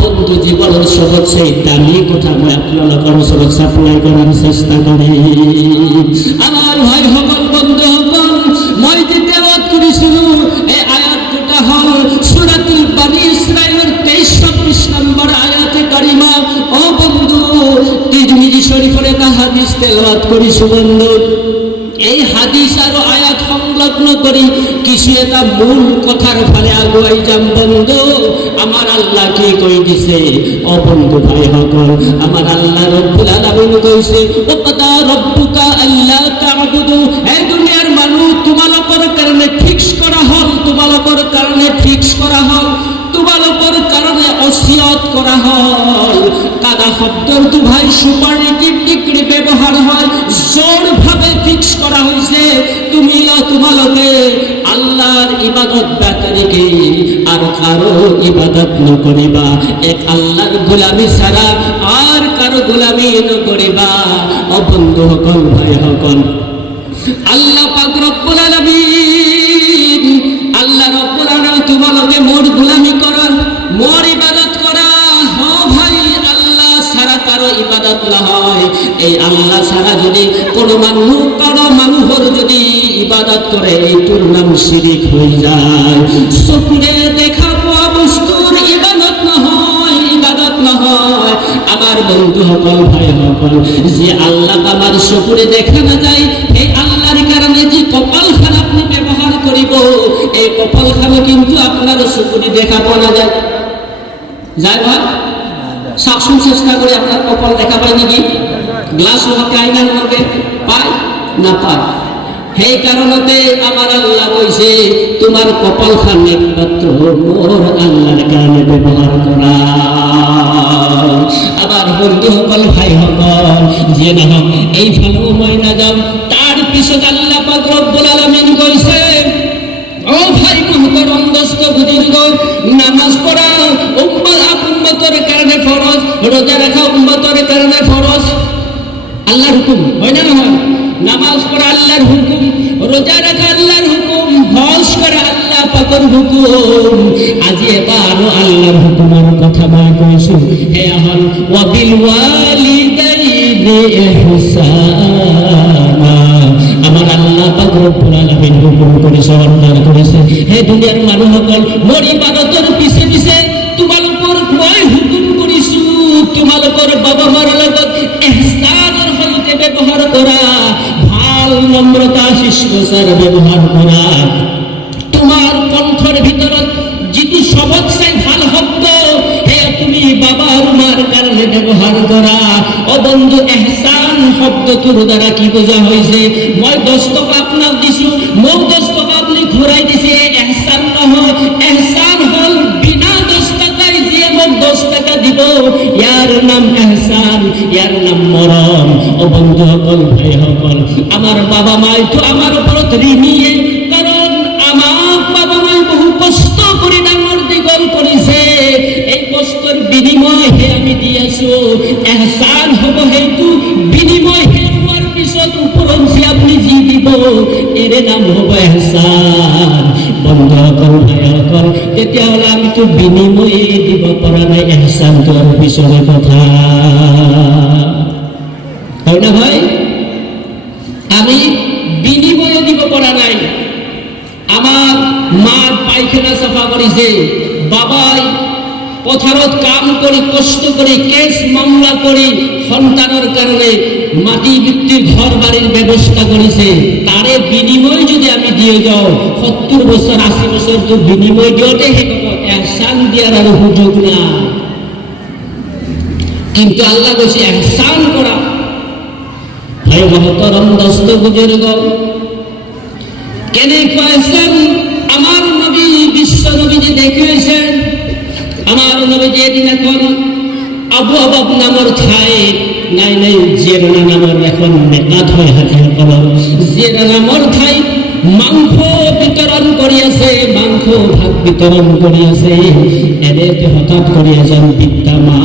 বন্ধু জীবনের সবচেয়ে দামি কথা মই আপনালোকৰ ওচৰত সাপ্লাই কৰাৰ চেষ্টা কৰিম। আমাৰ ভাই সকল, বন্ধু সকল, মই যে তেলাওয়াত কৰিছিলোঁ এই আয়াত দুটা হ'ল সূৰাতুল বানী ইছৰাইলৰ 23-24 নম্বৰ আয়াতে কাৰিমা। ও বন্ধু, তিৰমিজি শরীফের একটা হাদিস তেলাওয়াত কৰিছোঁ বন্ধু। এই হাদিস আর আয়াত সংলগ্ন করি কিছু এটা মূল কথার ফালে আগুয়াই যাম বন্ধু। আমার আল্লাহ কি কই দিছে ও বন্ধু ভাই সকল, আমার আল্লাহ রব্বুল আলামিন কইছে ওয়াকাদা রব্বুকা আল্লা তা'বুদু। এই দুনিয়ার মানুষ তোমালোকৰ কারণে ফিক্স করা হল, তোমালোকৰ কারণে ফিক্স করা হল, তোমালোকৰ কারণে ওসিয়ত করা হল। কাদা শব্দৰ তো ভাই সুপারলেটিভ ডিগ্রি ব্যবহার হয়, জোর ভাবে ফিক্স করা হয়েছে তুমি তোমালোকে আল্লাহর ইবাদত ব্যতিরেকে আর কারো ইবাদত নকরিবা, এক আল্লাহর গোলামি ছাড়া আর কারো গোলামি নকরিবা। ও বন্ধু সকল, ভাই সকল, আল্লাহ পাক রব্বুল আলামিন, আল্লাহ রব্বুল আলামিন তোমালোকে মোর গোলামি করা, মোর ইবাদত করা। হ ভাই, আল্লাহ ছাড়া কারো ইবাদত না হয়। এই আল্লাহ ছাড়া যদি কোনো মানুষের যদি ইবাদত করে এইটোর নাম শিরিক হয়ে যায়। চকুরে দেখা পোৱা বস্তুর ইবাদত নহয়, ইবাদত নহয়। আমার বন্ধু সকল, ভাই সকল, যে আল্লাহ আমার চকুরে দেখা না যায়, এই আল্লাহর কারণে যে কপালখান আপনি ব্যবহার করিব, এই কপালখানে কিন্তু আপনার চকুরে দেখা পাওয়া যায়। যাই ভাই, সাকসুন চেষ্টা করে আপনার কপাল দেখা পায় নাকি? গ্লাস হতে আইনার মধ্যে পায় না পায়? সেই কারণতে আমার আল্লাহ কইছে তোমার কপাল খান একমাত্র মোর আল্লাহর কারণে ব্যবহার করা। আবার বন্ধু সকল, ভাই সকল, যে না হোক এই ভালো মই না যাও, তার পিছত আল্লাহ পাক রব্বুল আলামিন কইছে ও ভাই মহতরম দোস্ত বুজুর্গ, নামাজ পড়া উম্মতের কারণে ফরজ, রোজা রাখা উম্মতের কারণে ফরজ। আল্লাহর হুকুম হয় না হয়? নামাজ পড়া আল্লাহর হুকুম, রোজা রাখা আল্লাহর হুকুম, হজ করা আল্লাহ পাকের হুকুম। আজি এবার আল্লাহর হুকুমের কথা মই কইছো। হে হল ওয়াবিল ওয়ালিদাইনি ইহসানা। আমার আল্লাহ পাক রব্বুল আলামিন হুকুম করেছে, অর্ডার করেছে, হে দুনিয়ার মানুষ সকল, মোর ইবাদতের পিছে পিছে তোমালোকৰ মই হুকুম কৰিছো, তোমালোকৰ বাবা মাৰ লগত ইহসানৰ সৈতে ব্যৱহাৰ কৰা, ভাল নম্ৰতা শিষ্টাচাৰ ব্যৱহাৰ কৰা। তোমাৰ কণ্ঠৰ ভিতৰত যিটো সবতছে ভাল শব্দ, সেয়া তুমি বাবা আৰু মাৰ কাৰণে ব্যৱহাৰ কৰা। ও বন্ধু, ইহসান শব্দটোৰ দ্বাৰা কি বুজা হৈছে? মই 10 টকা আপোনাক দিছো, মোক 10 টকা আপুনি ঘূৰাই দিছে, ইহসান নহয়। ইহসান হল বিনা 10 টাকায় যে মোক 10 টাকা দিব, ইয়ার নাম ইহসান, ইয়ার নাম মরম। ও বন্ধু সকল, ভাই সকল, আমার বাবা মাই তো আমার ওপৰত ঋণীয়ে, কারণ আমার বাবা মাই বহু কষ্ট করে ডাঙর দীঘল করেছে। এই কষ্টর বিনিময় হে আমি দি আছো। ইহসান হব সেইটো বিনিময় হে হওয়ার পিছত উপরঞ্চি আপনি যি দিব, এর নাম হব ইহসান। বন্ধু সকল, ভাই সকল, তেতিয়াহ'লে আমিতো বিনিময়ে দিব পৰা নাই, ইহসানটোৰ পিছৰে কথা হয় না ভাই? আমি বিনিময়ে দিব পৰা নাই। আমার মার পায়খানা সাফা করেছে, বাবাই পথারত কাম করে কষ্ট করে কেস মামলা করে সন্তানের কারণে মাটি ভিত্তির ঘর বাড়ির ব্যবস্থা করেছে, তারে বিনিময় যদি আমি দিয়ে যাও 70 বছর 80 বছর তো বিনিময় দিওতে হে ইহসান দিয়ার আর সুযোগ না। কিন্তু আল্লাহ বলছে ইহসান করা। ভাই মহতরম দোস্ত বুজুর্গ, কেনে কয়েছেন আমার নবী, বিশ্ব নবী যে দেখিয়েছেন, আমার নবী যে দিন এখন আবু আবাব নামর ঠাই নাই নাই জেরনা নামর এখন মেকাত হয়ে হাতে কলম, জেরনা নামর ঠাই মাংস বিতরণ করিয়াছে, মাংস ভাত বিতরণ করিয়াছে। এদেরকে হঠাৎ করে এজন বিদ্যা মা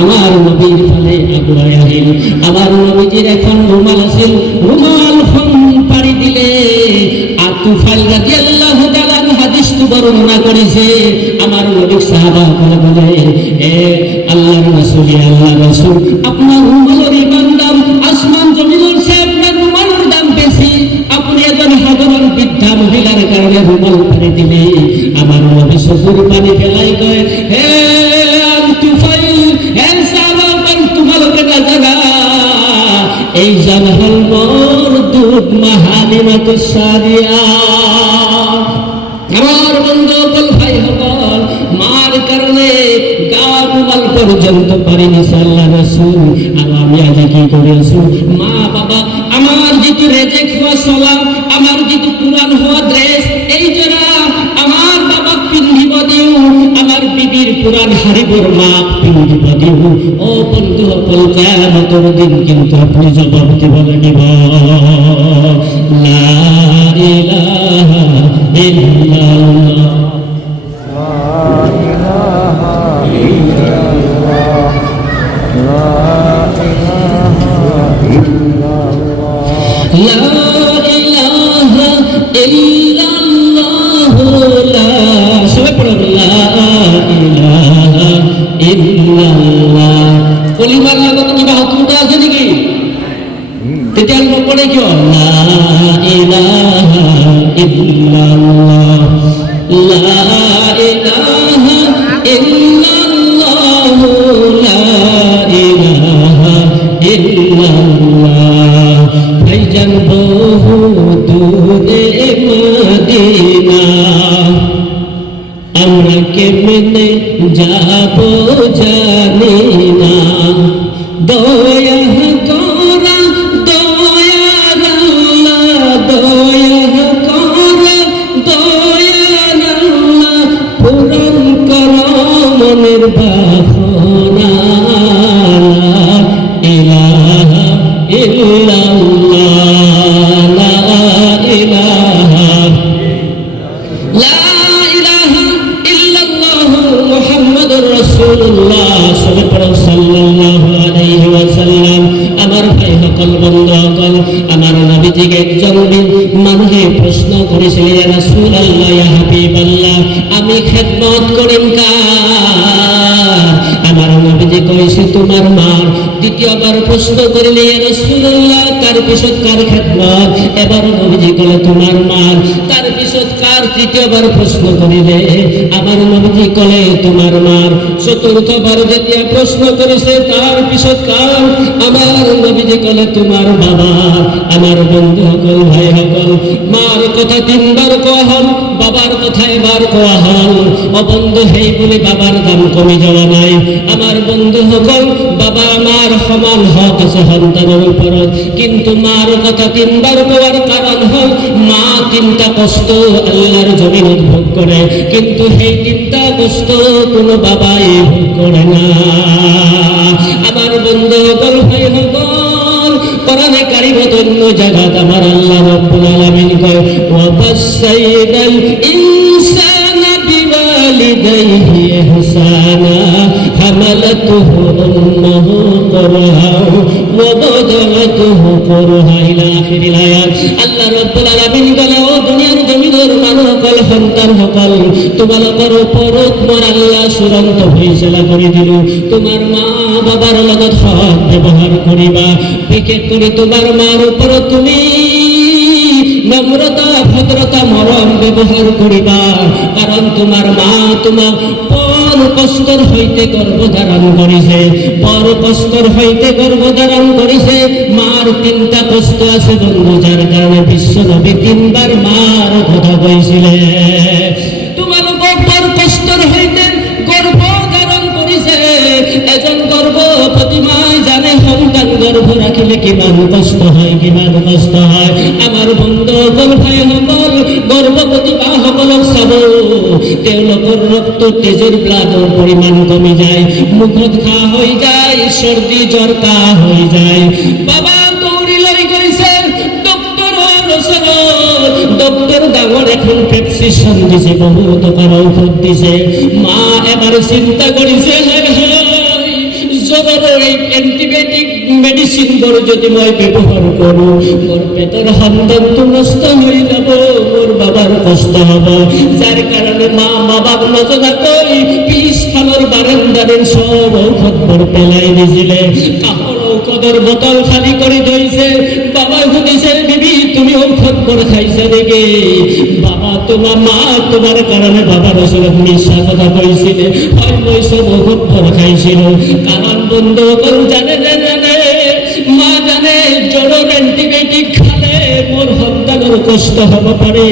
আমার নবীর ফালে আগুয়াই আহিল। আমার নবীজির এখন রুমাল আছিল, রুমাল পাড়ি দিলে আতুফাল রাদিয়াল্লাহু তাআলা হাদিসটি বর্ণনা করেছে। আমার নবী সাহাবা বলে, এ রাসূল আল্লাহ রাসূল আপনার রুমালের দাম আসমান জমিনের চেয়ে আপনার রুমালের দাম বেশি। আপনি একজন সাধারণ বৃদ্ধা মহিলার কারণে রুমাল ফেলে দিলে আমার নবী চকুর পানি ফেলাই কয়, হে তুফাইল, হে সাহাবা, তোমালোকে না জানা এই জানহাল মোর দুধ মাহালিমাতু সাদিয়া। আমার বন্ধু বল ভাই হবল মার কারণে গা রুমাল পর্যন্ত পারিনি আল্লাহ রাসূল। আর আমি আজ কি করেছি, মা বাবা আমার যেটু রেজেক হওয়া সওয়া, আমার যেটু পুরান হওয়া ড্রেস, এই যারা আমার বাবা পিন্ধিব দিও, আমার বিবির পুরান হারিবর মা পিন্ধিব দিও। ও বন্ধু হবল কিয়ামতের দিন কিন্তু আপনি জবাব দিব লাগিব, লা ইলাহা ইল্লাল্লাহ। সবাই পড়ো লা ইলাহা ইল্লাল্লাহ। কলিমার লাগত কিবা হুকুমটা আছে নাকি? তেতিয়াল নপড়ে কিয়? লা ইলাহা ইল্লাল্লাহ, লা ইলাহা ইল্লাল্লাহ, লা ইলাহা ইল্লাল্লাহ। ভাইজান বহু দূরে মদিনা, আমরা কেমনে যাব জানি না। দয়া করা দয়াল আল্লাহ, দয়া করা দয়াল আল্লাহ, পূরণ করো মনের বাসনা। ইলাহা ইল্লাল্লাহ, লা ইলাহা লা ইলাহা ইল্লাল্লাহু মুহাম্মাদুর রাসূলুল্লাহ সাল্লাল্লাহু আলাইহি ওয়াসাল্লাম। আমার ভাই সকল বন্ধু সকল, আমার নবীজিকে একজন মানুষে প্রশ্ন করেছিল, ইয়া রাসূলুল্লাহ, ইয়া হাবিবাল্লাহ, আমি খেদমত করিম কার? আমার নবীজি কইছে তোমার মার। দ্বিতীয়বার প্রশ্ন করিলে, ইয়া রাসূলুল্লাহ, তার পিছত কার খেদমত? এবার নবীজি কইলে তোমার মার। তার পিছত কার? তৃতীয়বার প্রশ্ন করিলে আমার নবীজি কলে তোমার মার। চতুর্থবার যেতিয়া প্রশ্ন করেছে তার পিছত কার? আমার নবীজি কলে তোমার বাবা। আমার বন্ধু সকল, ভাই সকল, মার কথা তিনবার কোয়া হল, বাবার কথা এবার কোয়া হল। অবন্ধু হেই বলে বাবার দাম কমে যাওয়া নাই। আমার বন্ধু সকল, বাবা মার সমান হক আছে সন্তানের উপর, কিন্তু মার কথা তিনবার কোয়ার কারণ হল মা তিনটা কষ্ট আল্লাহর জমিনত ভোগ করে, কিন্তু সেই তিনটা কষ্ট কোনো বাবাই ভোগ করে না। আমার বন্ধু সকল, ভাই সকল, কোরআনে কারিমত অন্য জায়গাত আমার আল্লাহ রাব্বুল আলামিন কয়, ওয়া বাসাইনাল ইনসানা বিওয়ালিদাইহি ইহসানা হামালাতুহু উম্মুহু কুরহা ওয়া ওয়াদাআতুহু কুরহা ইলা আখিরিল আয়াত। আল্লাহ রাব্বুল আলামিন বলে, ও দুনিয়ার জমিনের মানুষ সকল, সন্তান সকল, তোমালোকৰ ওপৰত মোৰ আল্লাহ চূড়ান্ত ফয়সালা কৰি দিলো, তোমার মা বাবার লগত সৎ ব্যৱহাৰ কৰিবা। বিশেষ করে তোমার মার উপর তুমি নম্রতা, ভদ্রতা, মরম ব্যবহার করিবা, কারণ তোমার মা তোমার বড় কষ্টর হইতে গর্ভধারণ করেছে, বড় কষ্টর হইতে গর্ভধারণ করেছে। মার তিনটা কষ্ট আছে বন্ধু, যার কারণে বিশ্ব নবী তিনবার মার কথা কইছিলেন। তোমার বড় কষ্টর হইতে গর্ভধারণ করেছে। এজন গর্ভবতী মা জানে সন্তান গর্ভ রাখিলে কিমান কষ্ট হয়, কিমান কষ্ট হয়। আমার বন্ধু সকল, ভাই সকল, গর্ভবতী মা সকলক চাব, তেওঁলোকৰ রক্ত তেজের ব্লাডৰ পরিমাণ কমি যায়, মুখত ঘা হৈ যায়, সর্দি জ্বর কাহ হৈ যায়। বাবা দৌড়ি লৈ গৈছে ডক্টৰৰ ওচৰত। ডক্টর ডাঙর এখন প্রেসক্রিপশন দিছে, বহু টকাৰ ঔষধ দিছে। মা এবাৰ চিন্তা কৰিছে, এন্টিবায়োটিক মেডিসিনবোৰ যদি মই ব্যৱহাৰ কৰোঁ, মোৰ পেটৰ সন্তানটো নষ্ট হৈ যাব, মোৰ বাবাৰ কষ্ট হ'ব। যাৰ কাৰণে মা বাবাক নজনাকৈ পিছফালৰ বাৰান্দাৰে চব ঔষধ পেটর পেলাই দিছিলে কাপড় ঔষধের বোতল খালি করে ধইছে বাবা শুনিছে বিবি তুমি ঔষধ করে খাইছে দেখে বাবা তোমার মা তোমার কারণে বাবার ওসব মিশা কথা কইছিলে হয় মই সব ঔষধ করে খাইছিল কারণ বন্ধু জানে জানে মা জানে জড় অ্যান্টিবায়োটিক খালে মোর সন্তানের কষ্ট হব পারে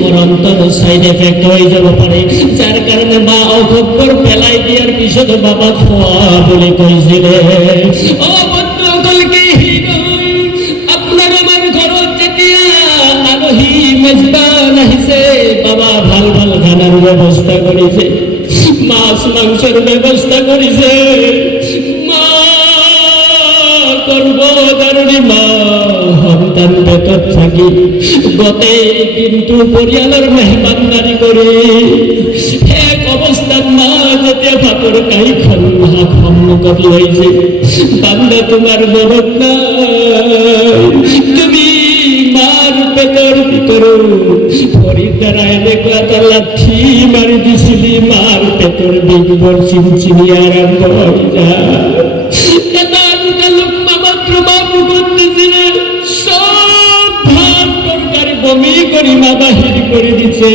মোর অন্তর সাইড এফেক্ট হয়ে যাব পারে যার কারণে মা ঔষধ পেলাই দিয়ার পিছত বাবা খোয়া বলে কইছিলে ও বন্ধু সকলকে আপনার আমার ঘৰত যেতিয়া আলহী মেজবান আহিছে বাবা ভাল ভাল খানার ব্যবস্থা করেছে মাছ মাংসের ব্যবস্থা করেছে মা গর্ভধারণী মা সন্তান পেটত থাকি গোটেই দিনটো পৰিয়ালৰ মেহমানদাৰী কৰি এক অৱস্থাত মা যেতিয়া ভাতৰ কাঁহীখন সন্মুখত লৈছে বান্দা তোমাৰ মনত নাই তুমি মাৰ পেটৰ ভিতৰত ভৰিৰ দ্বাৰা এনেকুৱা এটা লাঠি মাৰি দিছিলি মাৰ পেটৰ বিষবোৰ চিনচিনি আৰম্ভ হৈ যায় বমি করি মা বাহির করে দিছে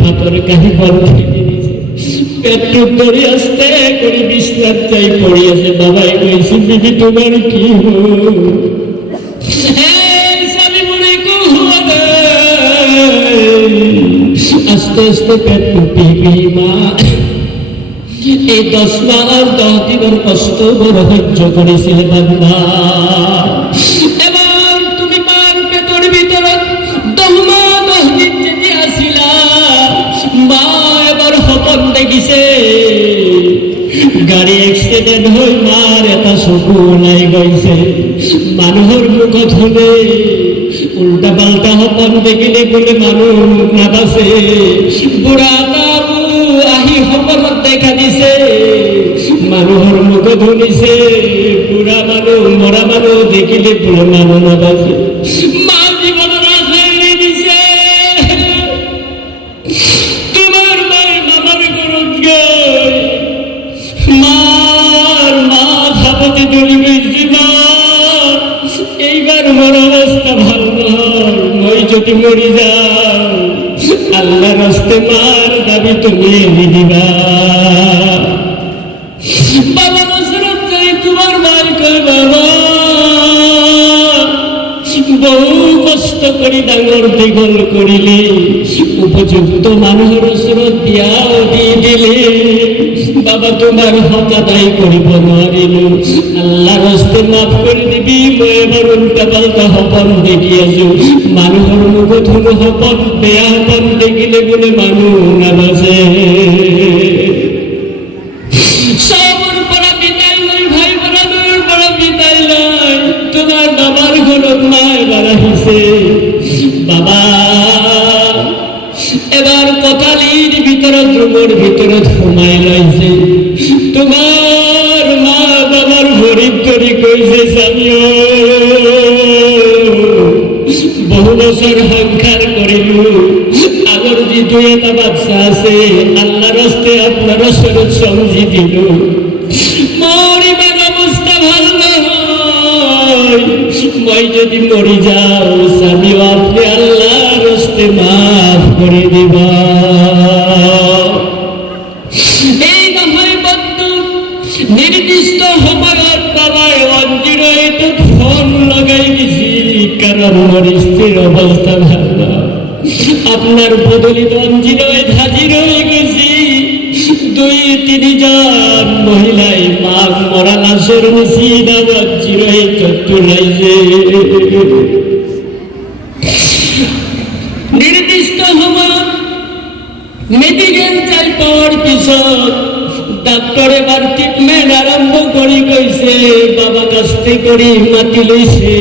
ভাতর কাহি বন্ধ থেকে দিছে পেট্রো ধরে আসতে করে বিছনার চাই পড়িয়েছে বাবাই কইছি বিবি তোমার কি আস্তে আস্তে পেট্রো পিবি মা এই 10 মাস 10 দিনের কষ্ট বড় সহ্য করেছিল বাবা গাড়ী এক্সিডেন্ট হৈ মাৰ এটা চকু ওলাই গৈছে মানুহৰ মুখত শুনে উল্টা পাল্টা সপোন দেখিলে বোলে মানুহ নাবাচে বুঢ়া তাবু আহি সপোনত দেখা দিছে মানুহৰ মুখত শুনিছে বুঢ়া মানুহ মৰা মানুহ দেখিলে বোলে মানুহ নাবাচে মাৰ জীৱনৰ আশা এৰি দিছে তোমাৰ মাৰ মামাৰ ঘৰত গৈ মার মা খাপতে দৌড়ি গেছি মা এইবার মোর অবস্থা ভালো নয় মই যদি মরি যাও আল্লাহ রাস্তে মার দাবি তুমি এনে দিবা বাবা নসরত যাই তোমার মার কই বাবা বহু কষ্ট করি ডাঙর দীঘল করিলে উপযুক্ত মানুষের ওচৰত বিয়াও দি দিলে বাবা তোমার হক আদায় করিব নোৱাৰিলো আল্লাহ রাস্তে মাফ করে দিবি মই এবার উল্টা পাল্টা সপন দেখি আছো মানুহৰ মুখত শুনো সপন বেয়া সপন দেখিলে বোলে মানুহ নাবাচে সবৰ পৰা বিদায় লৈ ভাই বৰাদৰ পৰা বিদায় লৈ তোমাৰ বাবার ঘৰত মা এবাৰ আহিছে বাবা এবার কোঠালির ভিতৰত রুমের ভিতৰত সোমাই লাইছে তোমার মা বাবার ভরিত ধরি কইছে স্বামীও বহু বছর সংসার করিলু আগর যে দুই এটা বাচ্চা আছে আল্লাহ রাস্তে আপনার শরৎ সমঝি দিল মোর এবার অবস্থা ভালো নয় মই যদি মরি যাও স্বামীও আপনি আল্লাহ রাস্তে মাফ করে দিবা এই নহয় বন্ধু নির্দিষ্ট সময়ত বাবাই 108 ফোন লাগাই দিছি কারণ মোর স্ত্রীর অবস্থা ভালো আপনার বদলি 108 হাজির হয়ে গেছি 2-3 জন মহিলাই মাঘ মরা লাশের মুসিদা 108 তুলাইছে নির্দিষ্ট সময় মেডিকেল চাই পাওয়ার পিছত ডাক্তৰ এবাৰ ট্ৰিটমেন্ট আৰম্ভ কৰি কৈছে বাবা কাস্তে কৰি মাতি লৈছে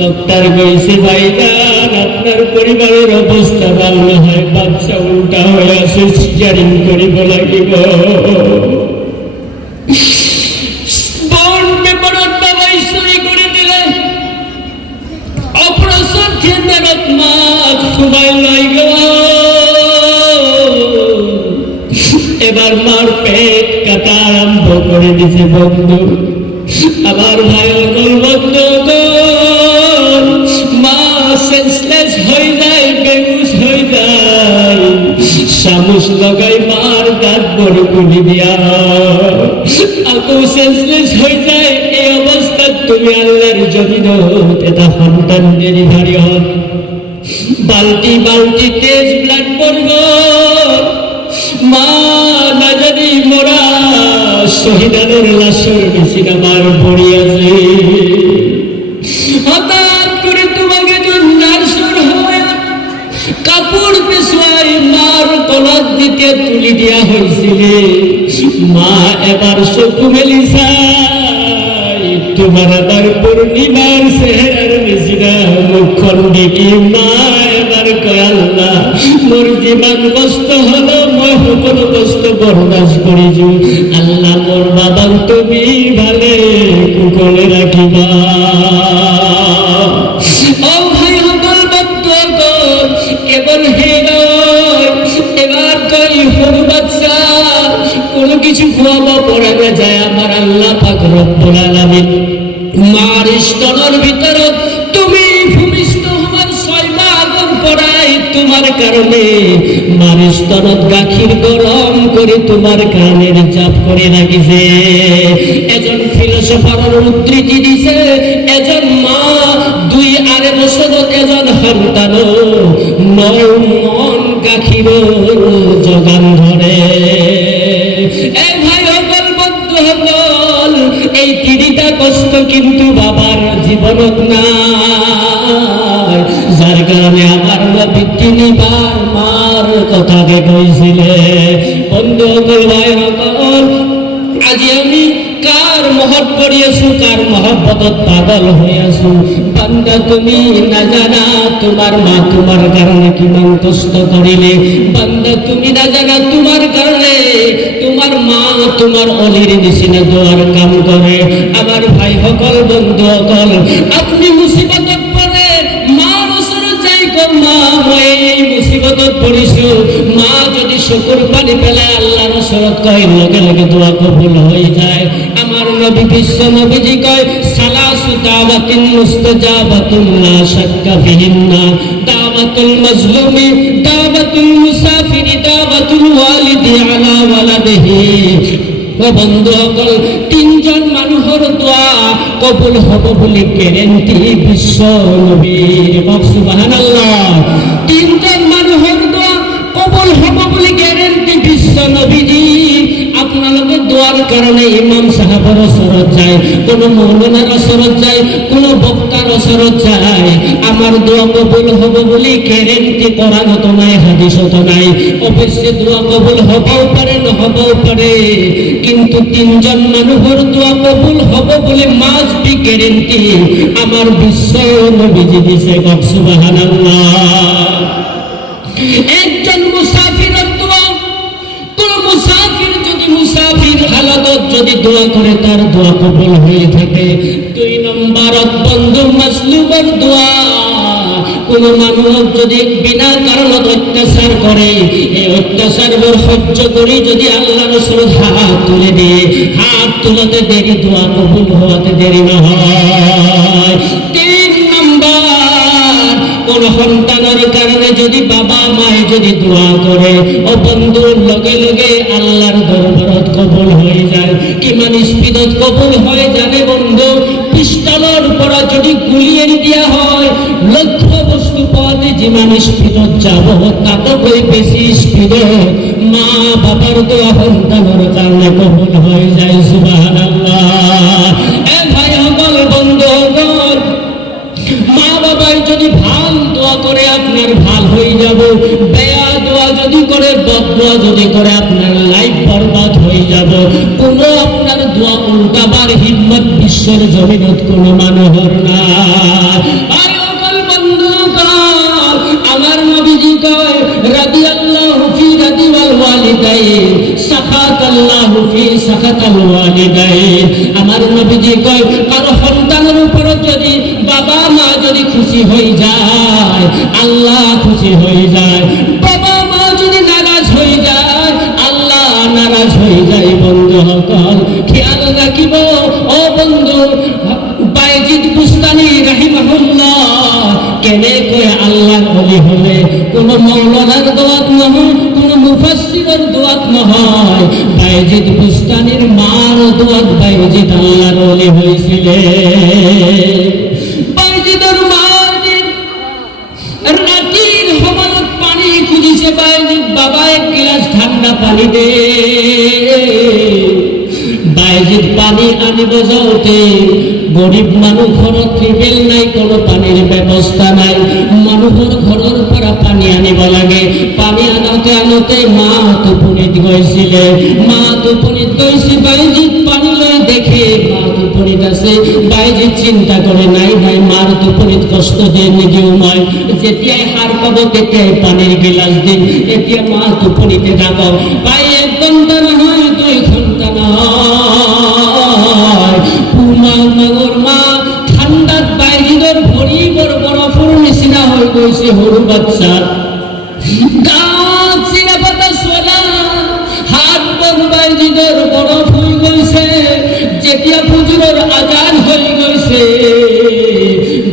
ডক্টর কৈছে ভাইজান আপনার পরিবারের অবস্থা ভালো নহয় বাচ্চা উল্টা হয়ে আছে সিজারিং কৰিব লাগিব এবার মার পেট কাটার আরম্ভ করে দিছে বন্ধু। আমার ভাই অকল বন্ধু মা সেন্সলেস হয়ে যায়, বেহুশ হয়ে যায়, শামুস লাগাই মার দাঁত বড় কুলি দিয়া আপু সেন্সলেস হয়ে যায়। এই অবস্থা তুমি আল্লাহর জমিনত এটা সন্তান ডেলিভারি হয়, বালতি বালতি তেজ ব্লাড পড়ব, মা না জানি মোরা শহীদানের লাশের বিছিনা মার পড়ি আছে। হঠাৎ করে তোমাকে নার্সর হয় কাপড় পেশোয়াই মার কলার দিকে তুলি দেওয়া হয়েছিল। মা এবার চকু মেলি চাই তোমার আবার পূর্ণিমার চেহারার মেজিনা মুখখন দেখি মা এবার কয় আল্লাহ মোর জীবন কষ্ট হলো, মই সকল কষ্ট বরদাস্ত করিছো, আল্লাহ মোর বাবাক তুমি ভালে কুকলে রাখিবা। ও ভাই সকল বন্ধু কেবল হে নয়, এবার কই সরু বাচ্চা কোনো কিছু খোয়াবো পড়ানো যায় আমার আল্লাহ পাক রব্বুল আলামিন মার স্তনের ভিতর তুমি ভূমিষ্ঠ হওয়ার 6 মাস আগুন পড়াই তোমার কারণে মার স্তনত গাখির গরম করে তোমার কানের চাপ করে রাখিছে। এজন ফিলোসফার উদ্ধৃতি দিছে, এজন মা 2 আড়াই বছরত এজন সন্তান 9 মন গাখির যোগান ধরে। এই ভাই সকল বন্ধু সকল এই 3টা কষ্ট কিন্তু বাবার জীবনত নাই, যার কারণে আমার নবী 3 বার মার কথাকে কইছিলে। বন্ধু সকল ভাই সকল আজি আমি কার মহৎ পড়ি আছো, কার মহব্বতত পাগল হয়ে আছো। বান্দা তুমি না জানা তোমার মা তোমার কারণে কিমান কষ্ট করিলে, বান্দা তুমি না জানা তোমার কারণে তোমার মা তোমার অলির নিচিনা দোয়ার কাম করে। আমার ভাই সকল বন্ধু সকল আপনি মুসিবতত পড়ে মার ওচৰত যাই কম মা মই এই মুসিবতত পড়িছো, মা যদি চকুর পানি পেলায় আল্লাহর ওচৰত কয় লগে লগে দোয়া কবুল হয়ে যায়। আমার নবী বিশ্ব নবীজি কয় সালাসু দাওয়াতিন মুস্তাজাবাতুন লা শাক্কা ফিহিন্না দাওয়াতুল মাজলুমি দাওয়াতুল মুসাফিরি দাওয়াতুল ওয়ালিদি আলা ওয়ালাদিহি। ও বন্ধু সকল 3 জন মানুষের দোয়া কবুল হব বলে গ্যারান্টি বিশ্ব নবীর। সুবহানাল্লাহ। 3 জন মানুষের দোয়া কবুল হব বলে গ্যারান্টি বিশ্ব নবীজি। আপনাকে দোয়ার কারণে ইমাম সাহেবের ওচৰত যায়, কোন মৌলানার ওচৰত যায়, কোন বক্তার ওচৰত যায়, আমার দোয়া কবুল হব বলে গ্যারান্টি কোরআনত নাই হাদিসত নাই। অবশ্যই দোয়া কবুল হবও পারে নহবও পারে, কিন্তু 3 জন মানুষের দোয়া কবুল হব বলে মাস বি গ্যারান্টি আমার বিশ্ব নবীজি দিছে। সুবহানাল্লাহ। একজন মুসাফিরের দোয়া, কোন মুসাফির যদি মুসাফির হালাতত যদি দোয়া করে তার দোয়া কবুল হয়ে থাকে। 2 নম্বরত বন্ধু মাসলুবের দোয়া, কোন মানুষ যদি বিনা কারণত অত্যাচার করে এই অত্যাচার সহ্য করে যদি আল্লাহর ওচৰত হাত তুলে দিয়ে হাত তুলতে দেরি দোয়া কবুল হওয়াতে দেরি নহয়। 3 নম্বর কোন সন্তানের কারণে যদি বাবা মায়ে যদি দোয়া করে ও বন্ধুর লগে লগে আল্লাহর দরবারত কবুল হয়ে যায়। কিমান স্পিডত কবুল হয় জানে বন্ধু? পিস্তলের পরা যদি গুলি এনে দিয়া হয় লক্ষ্য বস্তু পাওয়াতে যেমান স্পিডত যাব তাতকৈ বেশি স্পিডত মা বাবার দোয়া সন্তানের কারণে কবুল হয়ে যায়। সুবহানাল্লাহ। এ ভাই সকল বন্ধু সকল মা বাবাই যদি ভাল দোয়া করে আপনার ভাল হয়ে যাব, বেয়া দোয়া যদি করে বদ দোয়া যদি করে আপনার লাইফ বরবাদ হয়ে যাব। কোনো আপনার দোয়া উল্টাবার হিম্মত বিশ্বের জমিনত কোনো মানুষের না। আমার নবীজি কয় রাদিয়াল্লাহু ফি রাদিওয়াল ওয়ালিদাইন সাখাতাল্লাহু ফি সাখাতাল ওয়ালিদাইন। আমার নবীজি কয় কারো সন্তানের উপর যদি বাবা মা যদি খুশি হয়ে যায় আল্লাহ খুশি হয়ে যায়, বাবা মা যদি নারাজ হয়ে যায় আল্লাহ নারাজ হয়ে যায়। বন্ধু সকল খেয়াল রাখিব ও বন্ধু বাইজিদ বুস্তানি রাহিমাহুল্লাহ কেনে কয় আল্লাহর ওলি হলে কোন মাওলানার দোয়াত নহয় কোন মুফাসসিরের দোয়াত নহয় বাইজিদ বুস্তানির মার দোয়াত বাইজিদ আল্লাহর ওলি হয়েছিলেন বাইজিদের মা রাতির হমানত পানি খুঁজিছে বাইজিদ বাবা এক গ্লাস ঠান্ডা পানি দে বাইজিদ পানি আনিব যাওতে গরিব মানুষ ঘৰত টিউবেল নাই কোনো পানির ব্যবস্থা নাই মানুহৰ ঘৰৰ পৰা পানি আনিব লাগে পানি আনোতে আনোতে মা টোপনিত গৈছিলে মা টোপনিত গৈছে বাইজিদ পানি লৈ দেখে মা টোপনিত আছে বাইজিদ চিন্তা কৰে নাই নাই মাৰ টোপনিত কষ্ট দিয়ে নিদিও মই যেতিয়াই সাৰ পাব তেতিয়াই পানীৰ গিলাচ দিম এতিয়া মা টোপনিতে থাকক পাই 1 ঘণ্টা নহয় 2 ঘণ্টা নহয় পুমাগৰ মা ঠাণ্ডাত বাইজিদৰ ভৰি বৰ বৰফৰ নিচিনা হৈ গৈছে সৰু বাচ্চা দাঁত চিৰা পাতা চলা হাত বৰ বাইজিদৰ বৰফ হৈ গৈছে যেতিয়া ফুজুৰৰ আজান হৈ গৈছে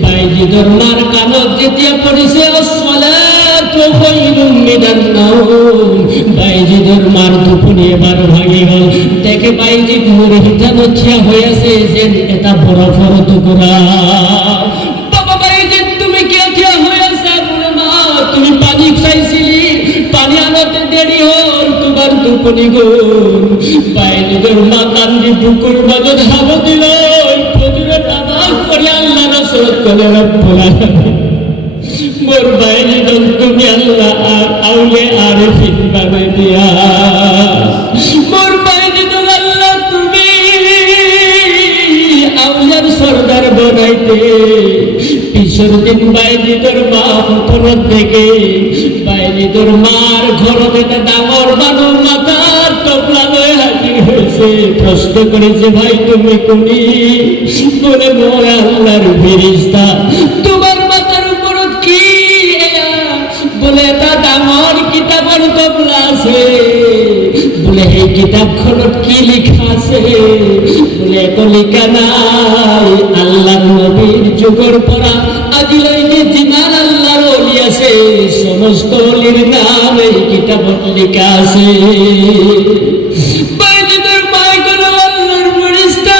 বাইজিদৰ মাৰ কাণত যেতিয়া পৰিছে আসসালাতু খায়রুম মিনান নাওম বাইজিদৰ মাৰ টোপনি এবাৰ ভাঙি গল দেখে বাইজিদ মুড়ি হিটানো থিয়া হৈ আছে যেন এটা বৰফৰ টুকুৰা বাবা বাইজিদ তুমি কিয় থিয়া হৈ আছা বলে মা তুমি পানী খাইছিলি পানী আনতে দেরি হল তোমার টোপনি গল বাইজিদৰ মা কান্দি বুকুৰ মাজত হাব দিল ফজরের নামাজ পড়ে আল্লাহ রাসূল কলে রব্বুল আলামিন মোর বাইজিদ তুমি আল্লাহ আউলে আরিফিন বানাই দিয়া মোর বাইজিদ আল্লাহ তুমি আউলিয়ার সরদার বানাইতে পিছর দিন বাইজিদর মা ফটোর থেকে বাইজিদর মার ঘরত এটা ডাঙর মানুষ মাথার টপলা লয়ে হাজির হয়েছে প্রশ্ন করেছে ভাই তুমি কোনি বলে মোর আল্লাহর ফেরেশতা তোমার মাথার উপর কি বলে এটা ডাঙর কিতাবের টপলা আছে বলে এই কিতাবখনত কি লেখা আছে বলে এত লেখা নাই আল্লাহর নবীর যুগের পরা আজিলৈকে যিমান আল্লাহর ওলি আছে সমস্ত ওলির নাম এই কিতাবত লেখা আছে বাইজিদের মায় কোনো আল্লাহর ফেরেশতা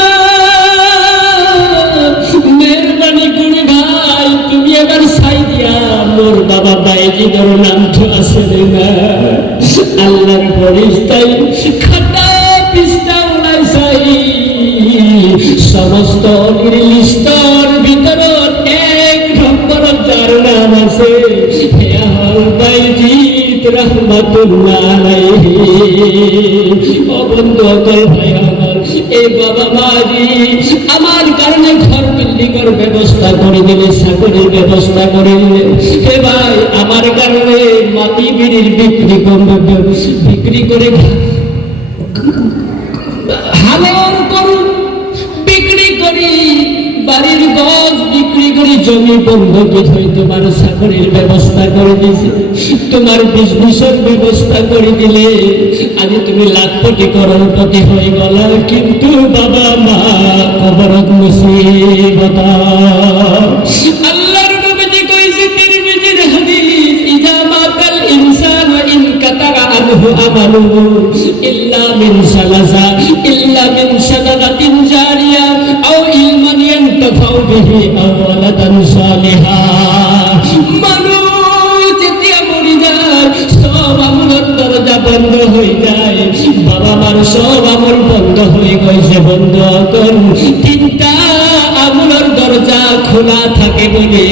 মেহরবানি করে ভাই তুমি এবার ছাই দিয়া মোর বাবা বাইজিদের নাম তো আছে না আল্লাহর ফেরেশতাই খাতা পিস্তা উড়াই চাই সমস্ত অলির লিস্টর ভিতৰত 1 নম্বৰত যার নাম আছে হেয়া হল বাইজিদ রহমাতুল্লাহ আলাইহি ও বন্ধু অকল ভাই আমার এই বাবা মাজি আমার কারণে ঘর বিল্ডিংয়ের ব্যবস্থা করে দিলে চাকরির ব্যবস্থা করে দিলে হে ভাই আমার কারণে মাটি বিড়ির বিক্রি করে হালাল করুন বিক্রি করি বাড়ির গজ বিক্রি করি জমি বন্ধকে ধরে তোমার চাকরির ব্যবস্থা করে দিয়েছে তোমার বিজনেসের ব্যবস্থা করে দিলে আজ তুমি লাখপতি করোড়পতি হয়ে গেল কিন্তু বাবা মা কবরত মুসিবত আল্লাহর নবী কইছে তিরমিজির হাদিস ইজা মাতাল ইনসানু ইন কাতারা আনহু আমালুহু ইল্লা মিন সালাসা ইল্লা মিন সাদাকাতিন জারিয়া আও ইলমান ইয়ানতাফাউ বিহি আও ওয়ালাদান সালিহা মানুষ যেতিয়া মরি যায় সব আমলের দরজা বন্ধ হয়ে যায় বাবা মার সব আমল বন্ধ হয়ে গেছে বন্ধ করুন তিনটা আমলের দরজা খোলা থাকে বলে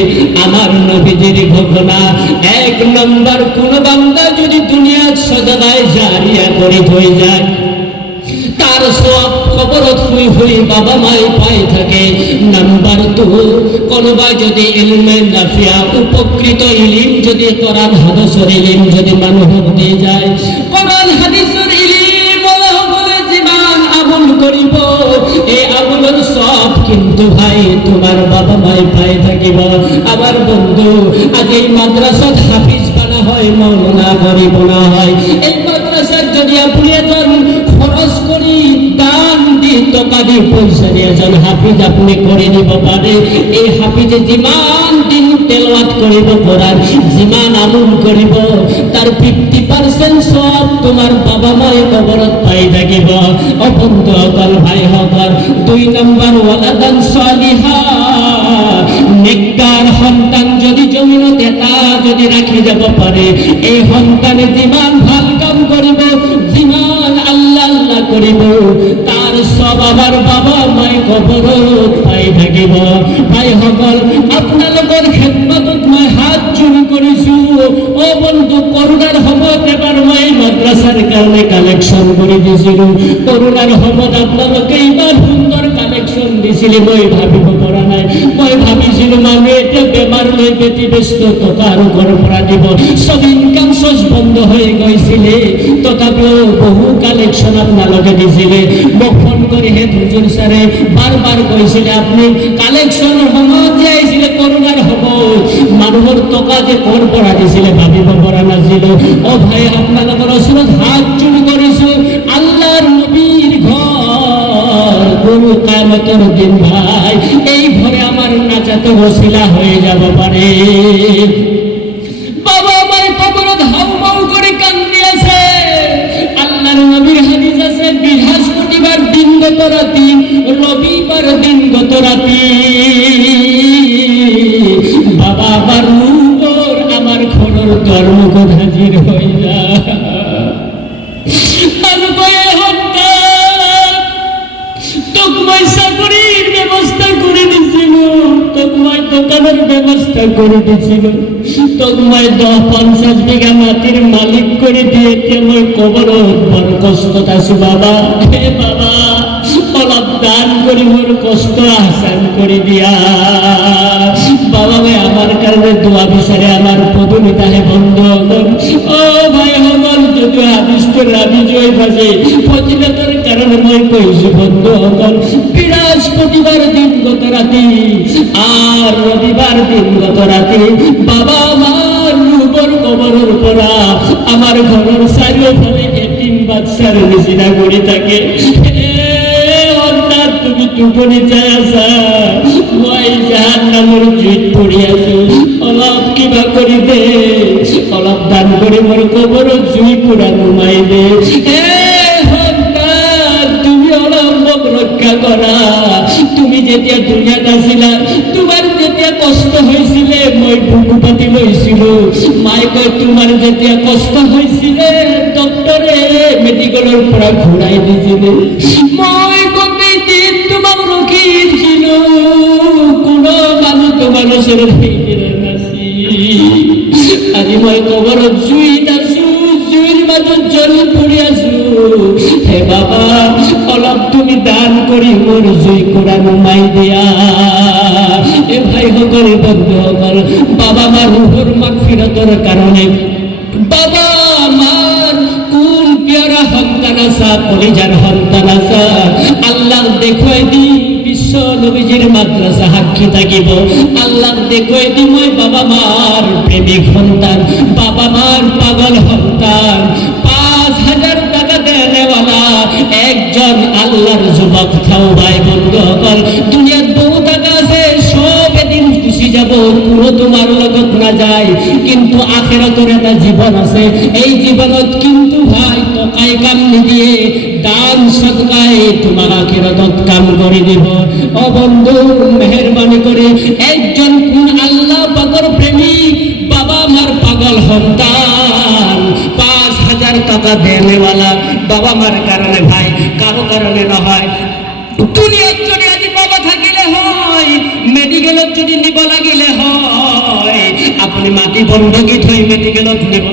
আমার নবীজির ঘোষণা 1 নম্বর কোন বান্দা যদি দুনিয়ার সাজাদায় জারিয়া করে হয়ে যায় তার সব খবরত হুই হুই বাবা মাই পাই থাকে নাম্বার 2 কোনবা যদি ইলমে নাফিয়া উপকৃত ইলম যদি কোরআন হাদিসের ইলম যদি মানুষক দিয়ে যায় কোরআন হাদিসের ইলম বলে জীবন আমল করিব এই আমলের সব কিন্তু ভাই তোমার বাবা মাই পাই থাকিব আমার বন্ধু আজ এই মাদ্রাসাত হাফিজ বানা হয় মাওলানা গরিব না হয় এই মাদ্রাসার যদি আপনি খরচ করি টাকা দিয়ে পয়সা দিয়ে একজন হাফিজ আপনি করে দিব পারে। এই হাফিজে জিমান দিন তেলাওয়াত করিব কোরআন, জিমান আমল করিব, তার 50% সব তোমার বাবা মায়ের কবরত পাই থাকিব। অবন্ধু হকল, ভাই হকল, 2 নম্বর ওয়ালাদান সালিহা, নেককার সন্তান যদি জমিনতে তা যদি রাখি যাব পারে, এই সন্তানে জিমান ভাল কাম করিব, জিমান আল্লাহ আল্লাহ করিব, তার সব আমার বাবা মায়ের কবরত পাই থাকিব। ভাই হকল, আপনাদের খেদমতত মই হাত জুড়ি করিছো। ও বন্ধু, করোনার সময়ত এবার মই মাদ্রাসার কারণে কালেকশন করে দিছিল। করোনার সময়ত আপনাদেরকে ইমান সুন্দর কালেকশন দিছিলে, মই ভাবিব পৰা নাই। মই ভাবিছিলো মানুহ এতিয়া বেমাৰ লৈ ব্যতিব্যস্ত, টকা আৰু ঘৰৰ পৰা দিব, সব ইনকাম সোর্স বন্ধ হয়ে গৈছিলে। তথাপিও বহু কালেকশন আপনালোকে দিছিলে। মোক ফোন কৰি হে হুজুৰ ছাৰে বাৰ কৈছিলে, আপনি কালেকশনৰ সময়ত যে আহিছিলে করোনার সময়ত মানুহৰ টকা যে কৰ পৰা দিছিলে ভাবিব পৰা নাছিলো। ও ভাই, আপোনালোকৰ ওচৰত হাত জোৰ কৰিছো, আল্লাহর নবীর ঘর গুরু কিয়ামতের দিন ভাই এই ঘরে আমার নাজাতে ওসিলা হয়ে যাব পারে। বাবা মায়ের কবরত হাউমাউ করে কান্দি আছে। আল্লাহর নবীর হাদিস আছে, বৃহস্পতিবার দিন গত রাতি, রবিবার দিন গত রাতি বাবা আমার উপর আমার ঘরের কর্মকর হাজির হয়ে যায়। তোকমায় চাকরির ব্যবস্থা করে দিছিল, তোকমায় দোকানের ব্যবস্থা করে দিছিল, তোকমায় 10-50 বিঘা মাটির মালিক করে দিয়েছে। মই কবরত বড় কষ্টত আছো বাবা। হে বাবা, অলপ দান করি মোর কষ্ট আসান করে দিয়া। বাবা ভাই, আমার কারণে দোয়া বিচারে আমার পদমিতা হে বন্ধ হল। ও ভাই হল, যদি হাদিসটো রাবি জয় ভাজে ফজিলতর কারণে মই কইছি বন্ধ হল। বৃহস্পতিবার দিন গত রাতি আর রবিবার দিন গত রাতি বাবা আমার রূপর কবরের পরা আমার ঘরের চারিওফালে এতিম বাচ্চার নিচিনা করে থাকে। তুমি টুকুনি চাই আছা, মই জাহান্নামের জুইত পড়ি আছো, অলপ কিবা করি দে, অলপ দান করে মোর কবরত জুই পুরা নুমাই দে। তুমি অলপ মোক রক্ষা করা। তুমি যেতিয়া দুনিয়াত আছিলা, তোমার যেতিয়া কষ্ট হয়েছিলে মই বুকু পাতি লৈছিল। মায়ে কয়, তোমার যেতিয়া কষ্ট হয়েছিলে ডক্টরে মেডিকেলের পৰা ঘুরাই দিছিলে। মই গোটেই দিন তোমাক রখিছিল, কোনো মানুষ তোমার ওচৰত নাছি। আজি মই কবরত জুইত আছো, জুইৰ মাজত জ্বলি পৰি আছো। হে বাবা, অলপ তুমি দান কৰি মোৰ জুই কুৰা নুমাই দিয়া। এ ভাই সকল, বন্ধু সকল, বাবা মার রুহর মাগফিরাতের কারণে বাবা মার কোন পেয়ারা সন্তান আসা, কলিজার সন্তান আসা, আল্লাহ দেখুৱাই দি বিশ্ব নবীজির মাদ্রাসা সাক্ষী থাকিব। আল্লাহ দেখুৱাই দি মই বাবা মার প্রেমিক সন্তান, বাবা মার পাগল সন্তান, 5000 টাকা দেনেওয়ালা একজন আল্লাহর যুবক থাও। ভাই বন্ধু সকল, দুনিয়াত বহু টাকা আছে, সব এদিন গুছি যাব, কোনো তোমার লগত না যায়। কিন্তু আখিরাতের একটা জীবন আছে, এই জীবনত কিন্তু ভাই টকায় কাম নিদিয়ে, দান সদকায় তোমার আখিরাতত কাম করে দিব। ও বন্ধু, মেহরবানি করে একজন কোন আল্লাহ পাকের প্রেমিক বাবা মার পাগল সন্তান 5000 টাকা দেনেওয়ালা বাবা মার কারণে, ভাই কারো কারণে নহয়। দুনিয়াত যদি আজি বাবা থাকিলে হয়, মেডিকেলত যদি নিব লাগিলে হয়, আপনি মাটি বন্ধকি থৈ মেডিকেলত নিব।